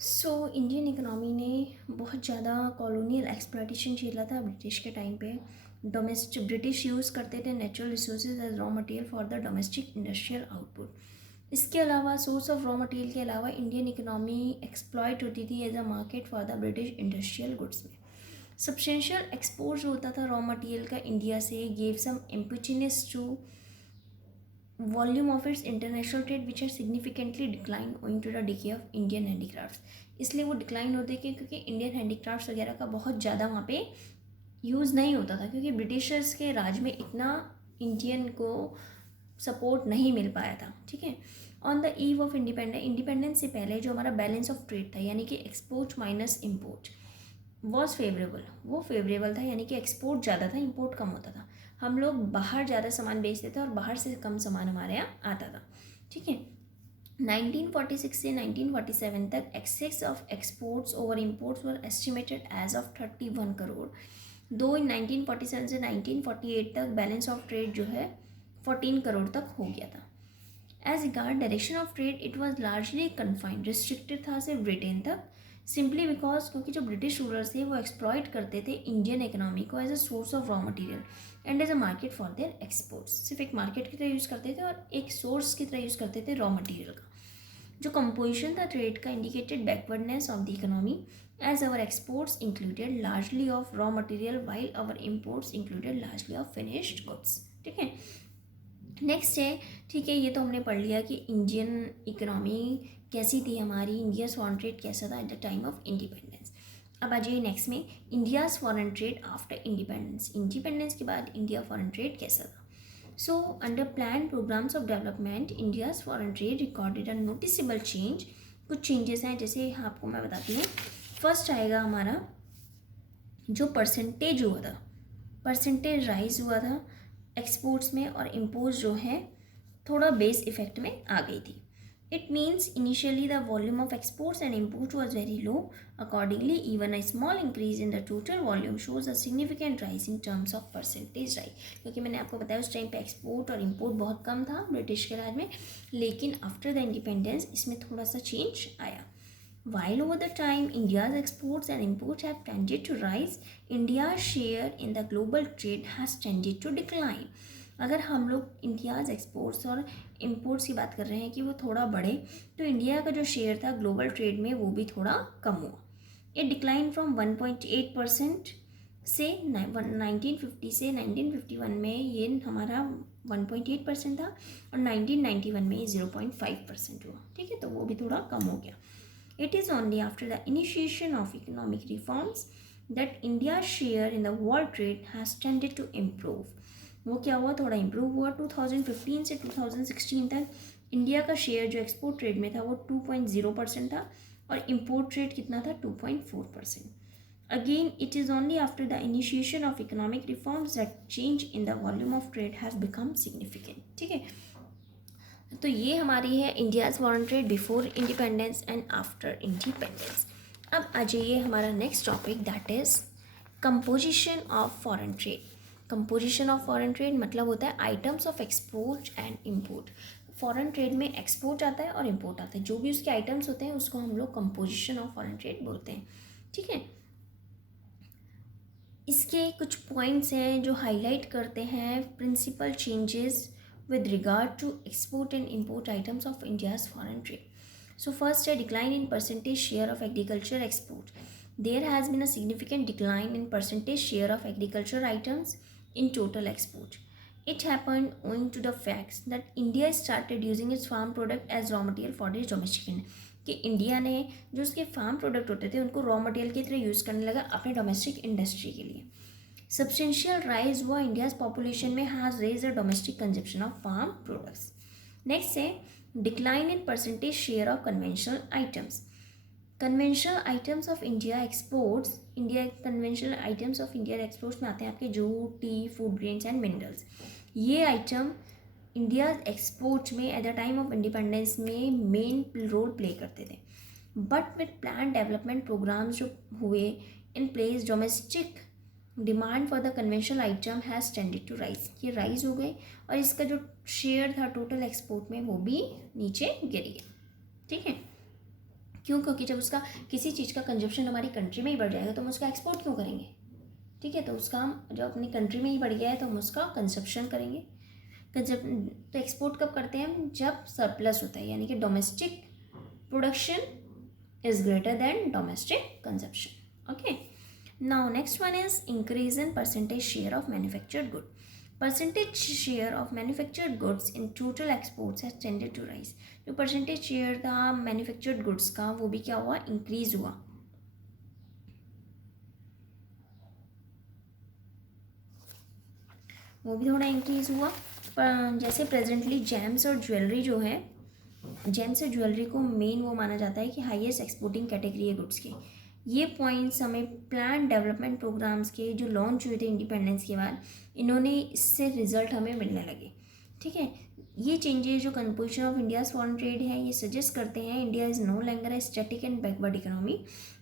Indian economy ने बहुत ज़्यादा कॉलोनियल एक्सप्लॉयटेशन झेला था ब्रिटिश के टाइम पे। ब्रिटिश यूज़ करते थे natural resources as raw material for the domestic industrial output. इसके अलावा सोर्स ऑफ रॉ मटेरियल के अलावा इंडियन इकोनॉमी एक्सप्लॉयट होती थी as a market for the British industrial goods में। सब्सटेंशियल एक्सपोर्ट जो होता था रॉ मटेरियल का इंडिया से gave some impetus to volume of its international trade which had significantly decline owing to the decay of Indian handicrafts. इसलिए वो decline होते हैं क्योंकि इंडियन हैंडीक्राफ्ट्स वगैरह का बहुत ज़्यादा वहाँ पे यूज़ नहीं होता था, क्योंकि ब्रिटिशर्स के राज में इतना इंडियन को सपोर्ट नहीं मिल पाया था। ठीक है, on the eve of independence से पहले जो हमारा बैलेंस ऑफ ट्रेड था, यानी कि export minus import, was favourable, वो फेवरेबल था, यानी कि एक्सपोर्ट ज़्यादा था, इम्पोर्ट कम होता था। हम लोग बाहर ज़्यादा सामान बेचते थे और बाहर से कम सामान हमारे यहाँ आता था। ठीक है, 1946 से 1947 तक excess of exports over imports were estimated as of 31 crore. Though in 1947 से 1948 तक बैलेंस ऑफ ट्रेड जो है 14 करोड़ तक हो गया था। As regard direction of trade it was largely confined, restricted था सिर्फ ब्रिटेन तक, सिंपली बिकॉज क्योंकि जो ब्रिटिश रूलर्स थे वो एक्सप्लॉइट करते थे इंडियन इकोनॉमी को as a source of raw material and as a market for their exports. सिर्फ एक मार्केट की तरह यूज़ करते थे और एक सोर्स की तरह यूज़ करते थे रॉ मटेरियल का। जो कंपोजिशन था ट्रेड का indicated backwardness of the economy as our exports included largely of raw material while our imports included largely of finished goods. ठीक है, नेक्स्ट है, ठीक है, ये तो हमने पढ़ लिया कि इंडियन इकोनॉमी कैसी थी हमारी, इंडियाज़ फॉरेन ट्रेड कैसा था at the time of independence. अब आ जाइए नेक्स्ट में, India's foreign trade after independence. Independence के बाद इंडिया फॉरेन ट्रेड कैसा था। So under plan programmes of development India's foreign trade recorded a noticeable change. कुछ चेंजेस हैं, जैसे आपको मैं बताती हूँ। फर्स्ट आएगा हमारा जो परसेंटेज हुआ था, परसेंटेज राइज हुआ था एक्सपोर्ट्स में, और इम्पोर्ट्स जो है थोड़ा बेस इफेक्ट में आ गई थी। It means initially the volume of exports and import was very low, accordingly even a small increase in the total volume shows a significant rise in terms of percentage rise. क्योंकि मैंने आपको बताया उस time पे export और import बहुत कम था British के राज में, लेकिन आफ्टर द इंडिपेंडेंस इसमें थोड़ा सा चेंज आया। While over the time India's exports and imports have tended to rise, India's share in the global trade has tended to decline. अगर हम लोग इंडियाज़ एक्सपोर्ट्स और इम्पोर्ट्स की बात कर रहे हैं कि वो थोड़ा बढ़े, तो इंडिया का जो शेयर था ग्लोबल ट्रेड में वो भी थोड़ा कम हुआ। इट डिक्लाइन फ्रॉम 1.8% से 1950 से 1951 में ये हमारा 1.8% था, और 1991 में ये 0.5% हुआ। ठीक है, तो वो भी थोड़ा कम हो गया। It is only after the initiation of economic reforms that India's share in the world trade has tended to improve. वो क्या हुआ, थोड़ा इम्प्रूव हुआ। 2015 से 2016 तक इंडिया का शेयर जो एक्सपोर्ट ट्रेड में था वो 2.0% था, और इम्पोर्ट ट्रेड कितना था, 2.4%. Again, it is only after the initiation of economic reforms that change in the volume of trade has become significant. ठीक है, तो ये हमारी है India's foreign trade before independence and after independence. अब आ जाइए हमारा next topic, that is composition of foreign trade. Composition of foreign trade मतलब होता है items of export and import. Foreign trade में एक्सपोर्ट आता है और इम्पोर्ट आता है, जो भी उसके आइटम्स होते हैं उसको हम लोग कंपोजिशन ऑफ फॉरेन ट्रेड बोलते हैं। ठीक है, इसके कुछ पॉइंट्स हैं जो हाईलाइट करते हैं principal changes with regard to export and import items of India's foreign trade. So first, a decline in percentage share of agriculture export. There has been a significant decline in percentage share of agriculture items in total export. It happened owing to the fact that India started using its farm product as raw material for its domestic need. कि India ने जो उसके farm product होते थे उनको raw material की तरह use करने लगा अपने डोमेस्टिक इंडस्ट्री के लिए। सब्सटेंशियल राइज हुआ इंडियाज पॉपुलेशन में, has raise the domestic consumption of farm products. Next है decline in percentage share of conventional items. Conventional items of India exports, India conventional items of India exports में आते हैं आपके jute, tea, food grains and minerals. ये item India export में at the time of independence में main role play करते थे, but with plan development programmes जो हुए in place, domestic demand for the conventional item has tended to rise. ये rise हो गई और इसका जो शेयर था टोटल एक्सपोर्ट में वो भी नीचे गिर गया। ठीक है, क्यों? क्योंकि जब उसका किसी चीज़ का कंजप्शन हमारी कंट्री में ही बढ़ जाएगा तो हम उसका एक्सपोर्ट क्यों करेंगे? ठीक है, तो उसका हम जो अपनी कंट्री में ही बढ़ गया है तो हम उसका कंजप्शन करेंगे। कंजप तो एक्सपोर्ट कब करते हैं हम? जब सरप्लस होता है, यानी कि domestic production is greater than domestic consumption. Okay, now next one is increase in percentage share of manufactured good. Percentage share of manufactured goods in total exports has tended to rise. जो percentage share था manufactured goods का वो भी क्या हुआ? increase हुआ। वो भी थोड़ा इंक्रीज हुआ। पर जैसे प्रेजेंटली जेम्स और ज्वेलरी जो है, जेम्स और ज्वेलरी को मेन वो माना जाता है कि हाईएस्ट एक्सपोर्टिंग कैटेगरी है गुड्स की। ये पॉइंट्स हमें प्लान डेवलपमेंट प्रोग्राम्स के जो लॉन्च हुए थे इंडिपेंडेंस के बाद, इन्होंने इससे रिजल्ट हमें मिलने लगे। ठीक है, ये चेंजेस जो composition of India's foreign trade है ये सजेस्ट करते हैं India is no longer a static and backward economy,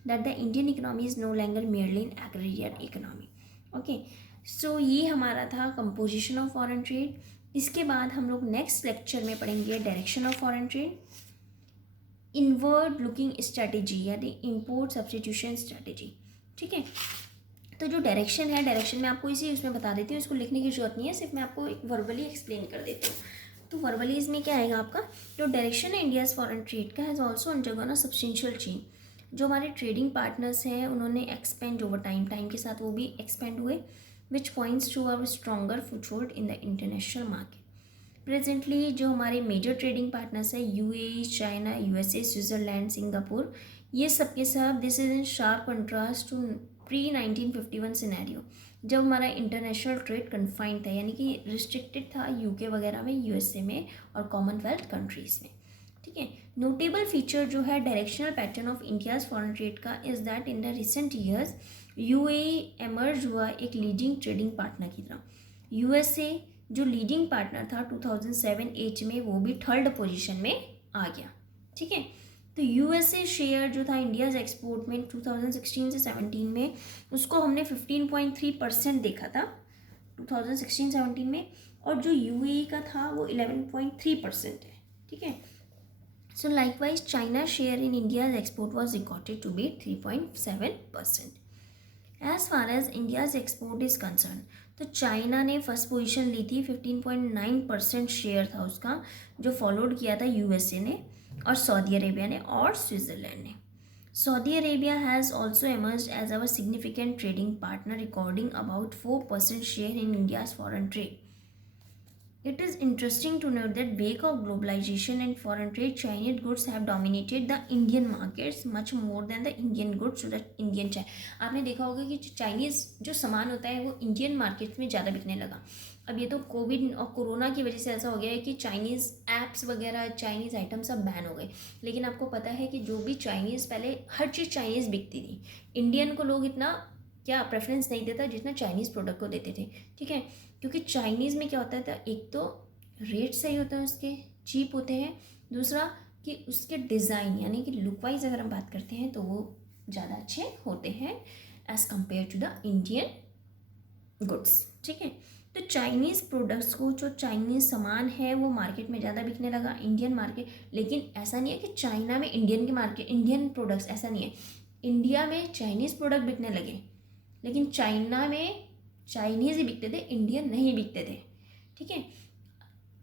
that the Indian economy is no longer merely an agrarian economy. Okay, so ये हमारा था कंपोजिशन ऑफ फॉरेन ट्रेड। इसके बाद हम लोग नेक्स्ट लेक्चर में पढ़ेंगे direction of foreign trade, inward looking strategy यानी इंपोर्ट सब्स्टिट्यूशन स्ट्रैटेजी। ठीक है, तो जो डायरेक्शन है, डायरेक्शन में आपको इसी उसमें बता देती हूँ, इसको लिखने की जरूरत नहीं है, सिर्फ मैं आपको एक वर्बली एक्सप्लेन कर देती हूँ। तो वर्बली इसमें क्या आएगा आपका, जो डायरेक्शन है इंडियाज़ फॉरेन ट्रेड का has also undergone a substantial change. जो हमारे ट्रेडिंग पार्टनर्स हैं उन्होंने एक्सपेंड ओवर टाइम के साथ वो भी एक्सपेंड हुए, which points to our stronger foothold in the international market. Presently जो हमारे मेजर ट्रेडिंग पार्टनर्स हैं UAE, China, USA, Switzerland, Singapore, ये सब के सब this is in sharp contrast to pre 1951 scenario, जब हमारा इंटरनेशनल ट्रेड कन्फाइंड था, यानी कि रिस्ट्रिक्टेड था यूके वगैरह में, यूएसए में और कॉमनवेल्थ कंट्रीज़ में। ठीक है, नोटेबल फीचर जो है directional pattern of India's foreign trade का is that in the recent years UAE emerge हुआ एक लीडिंग ट्रेडिंग पार्टनर की तरह। यूएसए जो लीडिंग पार्टनर था 2007-8 में, वो भी थर्ड पोजीशन में आ गया। ठीक है, तो यूएसए शेयर जो था इंडियाज़ एक्सपोर्ट में 2016 से 17 में, उसको हमने 15.3% देखा था 2016-17 में, और जो यूएई का था वो 11.3% है। ठीक है, so likewise China share in India's export was recorded to be 3.7%। As far as India's export is concerned, तो चाइना ने फर्स्ट पोजीशन ली थी, 15.9% शेयर था उसका, जो फॉलोड किया था यूएसए ने और सऊदी अरेबिया ने और स्विट्ज़रलैंड ने। Saudi Arabia has also emerged as our significant trading partner, recording about 4% share in India's foreign trade. It is interesting to note that wake of globalization and foreign trade, Chinese goods have dominated the Indian markets much more than the Indian goods to the Indian China। आपने देखा होगा कि Chinese जो सामान होता है वो Indian markets में ज़्यादा बिकने लगा। अब ये तो कोविड और कोरोना की वजह से ऐसा हो गया है कि चाइनीज़ ऐप्स वगैरह, चाइनीज़ आइटम सब बैन हो गए। लेकिन आपको पता है कि जो भी चाइनीज़, पहले हर चीज़ चाइनीज़ बिकती थी, इंडियन को लोग इतना क्या प्रेफरेंस नहीं देता जितना चाइनीज़ प्रोडक्ट को देते थे। ठीक है, क्योंकि चाइनीज़ में क्या होता है, एक तो रेट सही होते हैं उसके, चीप होते हैं, दूसरा कि उसके डिज़ाइन यानी कि लुक वाइज अगर हम बात करते हैं तो वो ज़्यादा अच्छे होते हैं as compared to the Indian goods. ठीक है, तो चाइनीज़ प्रोडक्ट्स को, जो चाइनीज़ सामान है वो मार्केट में ज़्यादा बिकने लगा, इंडियन मार्केट। लेकिन ऐसा नहीं है कि चाइना में इंडियन की मार्केट, इंडियन प्रोडक्ट्स, ऐसा नहीं है। इंडिया में चाइनीज़ प्रोडक्ट बिकने लगे, लेकिन चाइना में चाइनीज़ ही बिकते थे, इंडियन नहीं बिकते थे। ठीक है,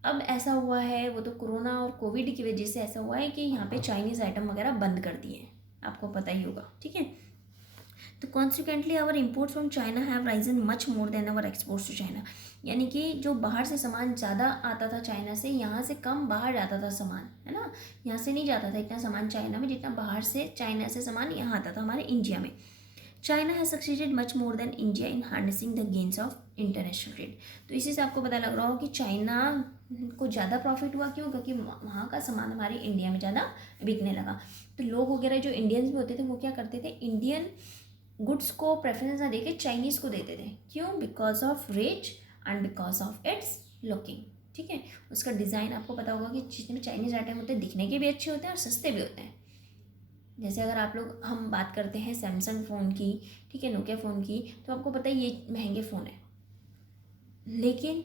अब ऐसा हुआ है, वो तो कोरोना और कोविड की वजह से ऐसा हुआ है कि यहाँ पे चाइनीज़ आइटम वगैरह बंद कर दिए हैं, आपको पता ही होगा। ठीक है, तो consequently our imports from China have risen much more than our exports to China, यानी कि जो बाहर से सामान ज़्यादा आता था चाइना से, यहाँ से कम बाहर जाता था सामान, है ना। यहाँ से नहीं जाता था इतना सामान चाइना में जितना बाहर से चाइना से सामान यहाँ आता था हमारे इंडिया में। China has succeeded much more then India in harnessing the gains of international trade. तो इसी से आपको पता लग रहा हो कि चाइना को ज़्यादा प्रॉफिट हुआ, क्यों? क्योंकि वहाँ का सामान हमारे इंडिया में ज़्यादा बिकने लगा। तो लोग वगैरह जो इंडियंस भी होते थे वो क्या करते थे, इंडियन गुड्स को प्रेफरेंस ना देके चाइनीज़ को देते थे। क्यों? Because of rate and because of its looking. ठीक है, उसका डिज़ाइन आपको पता होगा कि जितने भी चाइनीज़ आइटम होते हैं दिखने के भी अच्छे होते हैं और सस्ते भी होते हैं। जैसे अगर आप लोग, हम बात करते हैं सैमसंग फ़ोन की, ठीक है, नोकिया फ़ोन की, तो आपको पता है ये महंगे फ़ोन है, लेकिन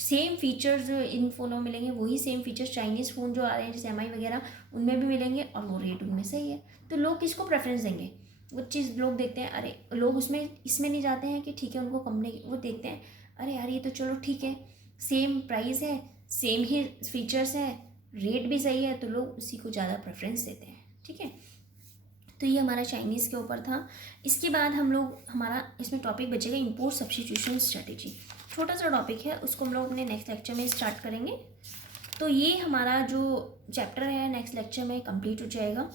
सेम फीचर्स जो इन फ़ोनों में मिलेंगे वही सेम फीचर्स चाइनीज़ फ़ोन जो आ रहे हैं जैसे एम आई वगैरह उनमें भी मिलेंगे और वो रेट उनमें सही है, तो लोग किसको प्रेफरेंस देंगे? वो चीज़ लोग देखते हैं, अरे लोग उसमें इसमें नहीं जाते हैं कि ठीक है उनको कंपनी, वो देखते हैं अरे यार ये तो चलो ठीक है, सेम प्राइस है, सेम ही फीचर्स है, रेट भी सही है, तो लोग उसी को ज़्यादा प्रेफरेंस देते हैं। ठीक है, तो ये हमारा चाइनीज़ के ऊपर था। इसके बाद हम लोग, हमारा इसमें टॉपिक बचेगा इम्पोर्ट सब्स्टिट्यूशन स्ट्रेटेजी। छोटा सा टॉपिक है, उसको हम लोग अपने नेक्स्ट लेक्चर में स्टार्ट करेंगे। तो ये हमारा जो चैप्टर है नेक्स्ट लेक्चर में कंप्लीट हो जाएगा।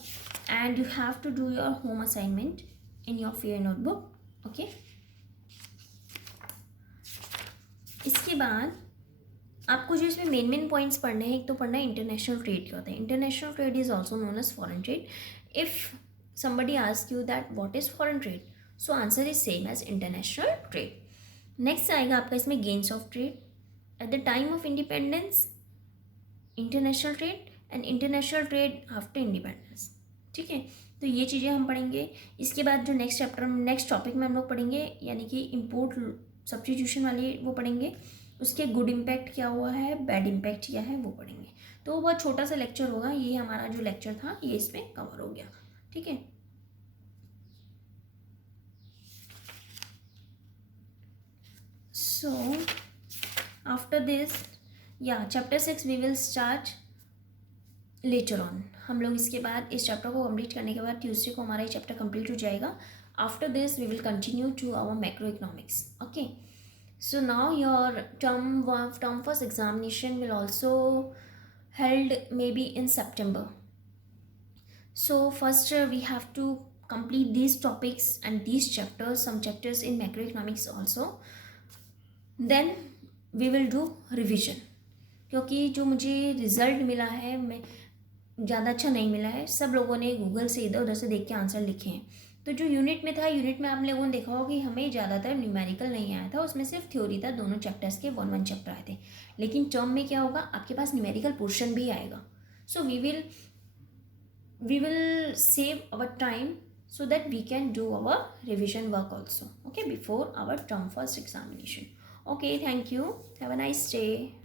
And you have to do your home assignment in your fair notebook. Okay, इसके बाद आपको जो इसमें मेन पॉइंट्स पढ़ने हैं, एक तो पढ़ना है इंटरनेशनल ट्रेड क्या होता है। International trade is also known as foreign trade. If somebody asks you that what is foreign trade, so answer is same as international trade। next आएगा आपका इसमें gains of trade at the time of independence, international trade and international trade after independence। ठीक है, तो ये चीज़ें हम पढ़ेंगे। इसके बाद जो नेक्स्ट चैप्टर, नेक्स्ट टॉपिक में हम लोग पढ़ेंगे यानी कि इम्पोर्ट सब्स्टिट्यूशन वाली वो पढ़ेंगे, उसके गुड इम्पैक्ट क्या हुआ है, बैड इम्पैक्ट क्या है वो पढ़ेंगे। तो वो बहुत छोटा सा लेक्चर होगा, ये हमारा जो लेक्चर था ये इसमें कवर हो गया। ठीक है, so after this, yeah, chapter 6 we will start later on। हम लोग इसके बाद इस चैप्टर को कंप्लीट करने के बाद ट्यूसडे को हमारा ये चैप्टर कंप्लीट हो जाएगा। After this we will continue to our macro economics. Okay, so now your term first examination will also held maybe in September। so first we have to complete these topics and these chapters, some chapters in macroeconomics also, then we will do revision। क्योंकि जो मुझे result मिला है मैं ज़्यादा अच्छा नहीं मिला है, सब लोगों ने गूगल से इधर उधर से देख के आंसर लिखे हैं। तो जो यूनिट में था, यूनिट में आप लोगों ने देखा होगा कि हमें ज़्यादातर न्यूमेरिकल नहीं आया था, उसमें सिर्फ थ्योरी था, दोनों चैप्टर्स के वन चैप्टर आए थे। लेकिन टर्म में क्या होगा, आपके पास न्यूमेरिकल पोर्शन भी आएगा। So we will save our time so that we can do our revision work also, okay, before our term first examination। okay, thank you, have a nice day।